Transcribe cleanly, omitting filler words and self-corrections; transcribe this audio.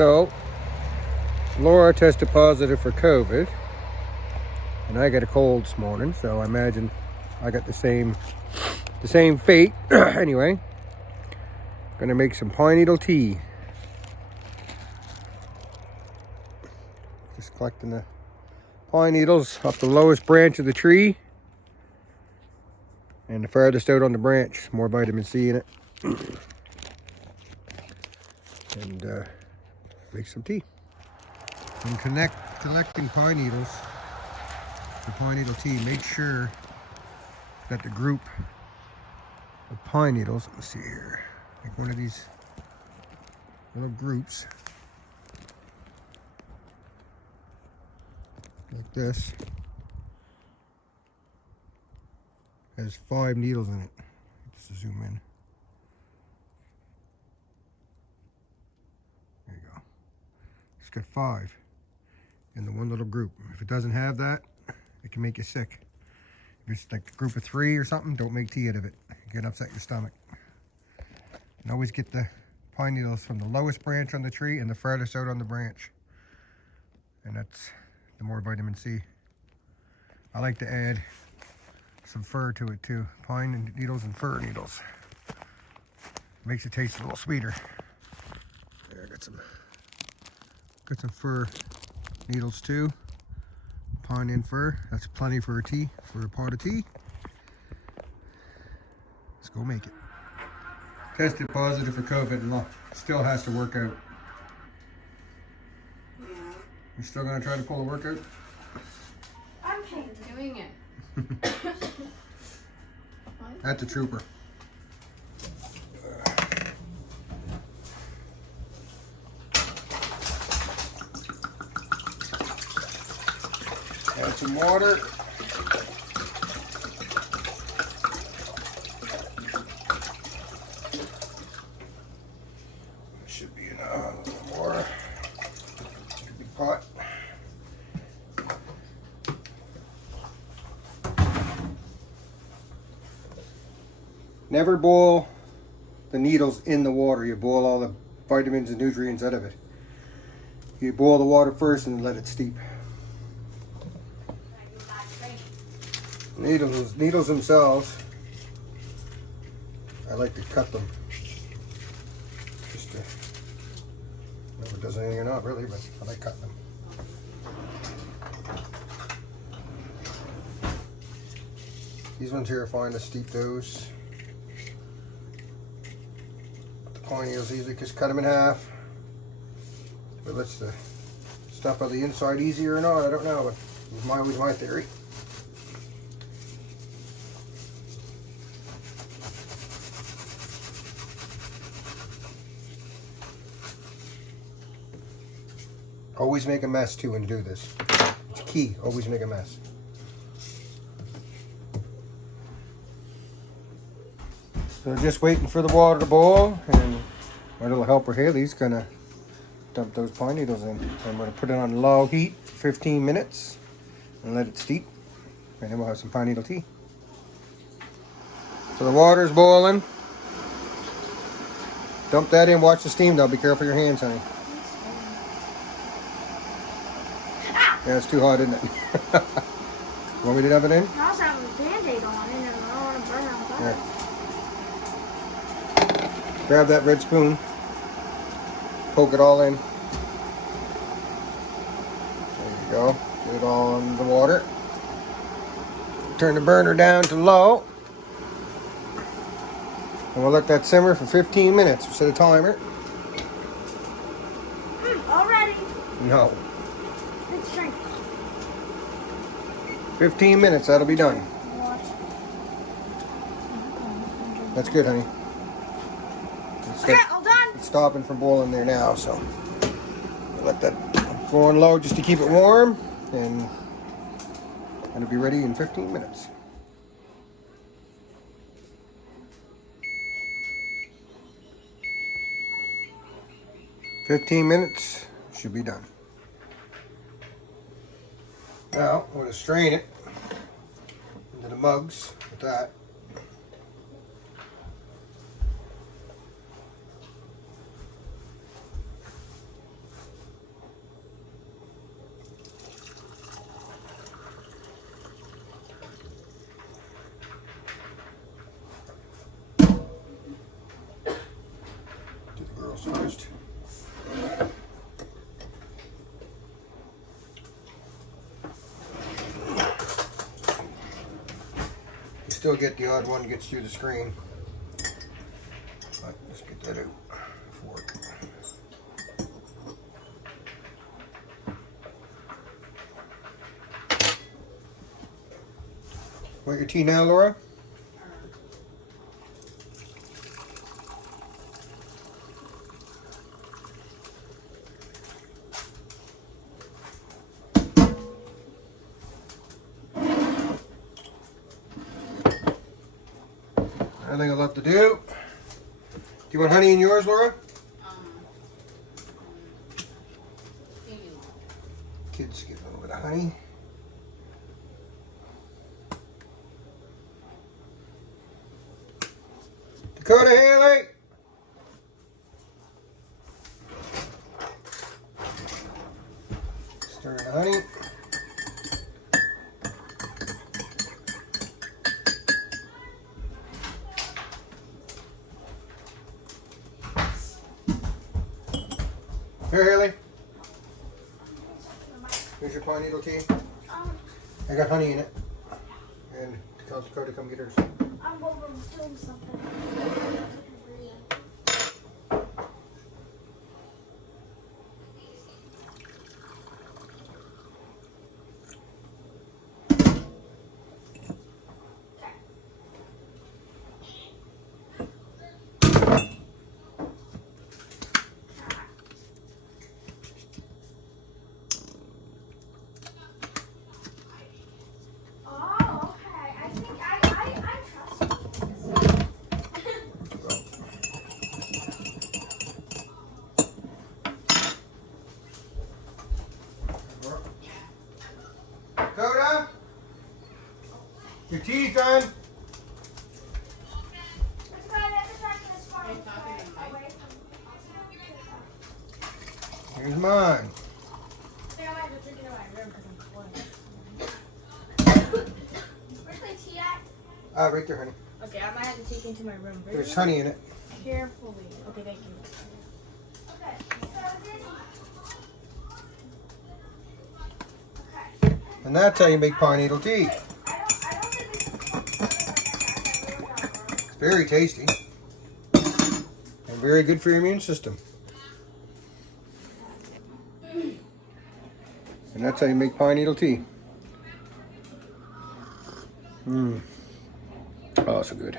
So, Laura tested positive for COVID, and I got a cold this morning, so I imagine I got the same fate. Anyway, gonna make some pine needle tea. Just collecting the pine needles off the lowest branch of the tree and the farthest out on the branch. More vitamin C in it. And make some tea. When collecting pine needles for pine needle tea, make sure that the group of pine needles, let's see here, like one of these little groups like this, has 5 needles in it. Just zoom in. There you go. It's got 5 in the one little group. If it doesn't have that, it can make you sick. If it's like a group of 3 or something, don't make tea out of it. You can upset your stomach. And always get the pine needles from the lowest branch on the tree and the farthest out on the branch. And that's the more vitamin C. I like to add some fir to it too. Pine needles and fir needles. Makes it taste a little sweeter. There, I got some fir needles too. Pine and fir. That's plenty for a tea, for a pot of tea. Let's go make it. Tested positive for COVID and still has to work out. Yeah. You still gonna try to pull a workout? I'm doing it. At the trooper. Add some water. Should be enough. A little more. Big pot. Never boil the needles in the water. You boil all the vitamins and nutrients out of it. You boil the water first and let it steep. Needles themselves, I like to cut them. Just to know if it does anything or not, really, but I like cutting them. These ones here are fine to steep those. The pine needles easily, just cut them in half. But let's the stuff on the inside easier or not, I don't know, but it was my theory. Always make a mess too when you do this. It's key, always make a mess. So just waiting for the water to boil, and my little helper Haley's gonna dump those pine needles in. I'm gonna put it on low heat for 15 minutes and let it steep, and then we'll have some pine needle tea. So the water's boiling. Dump that in, watch the steam though, be careful of your hands, honey. Yeah, it's too hot, isn't it? Want me to dump it in? I also have a Band-Aid on it and I don't want to burn on top. Yeah. Grab that red spoon. Poke it all in. There you go. Get it all in the water. Turn the burner down to low. And we'll let that simmer for 15 minutes. We'll set a timer. Already. No. Let's drink. 15 minutes, that'll be done. That's good, honey. Okay, all done. It's stopping from boiling there now, so we'll let that go on low just to keep it warm, and it'll be ready in 15 minutes. "15 minutes, should be done. Now, I'm going to strain it into the mugs with that. this first. You still get the odd one that gets through the screen. But let's get that out for it. Want your tea now, Laura? Anything left to do? Do you want honey in yours, Laura? Kids get a little bit of honey. Dakota Haley! Stir in the honey. Here, Haley. Here's your pine needle tea. I got honey in it. And tell Dakota to come get hers. I'm over doing something. Oh, okay. I think I trust you. Dakota? Your tea's done. Here's mine. Where's my tea at? Right there, honey. Okay, I might have to take into my room very There's honey in it. carefully. Okay, thank you. Okay, so this. Okay. And that's how you make pine needle tea. I don't think It's very tasty. And very good for your immune system. And that's how you make pine needle tea. Oh, so good.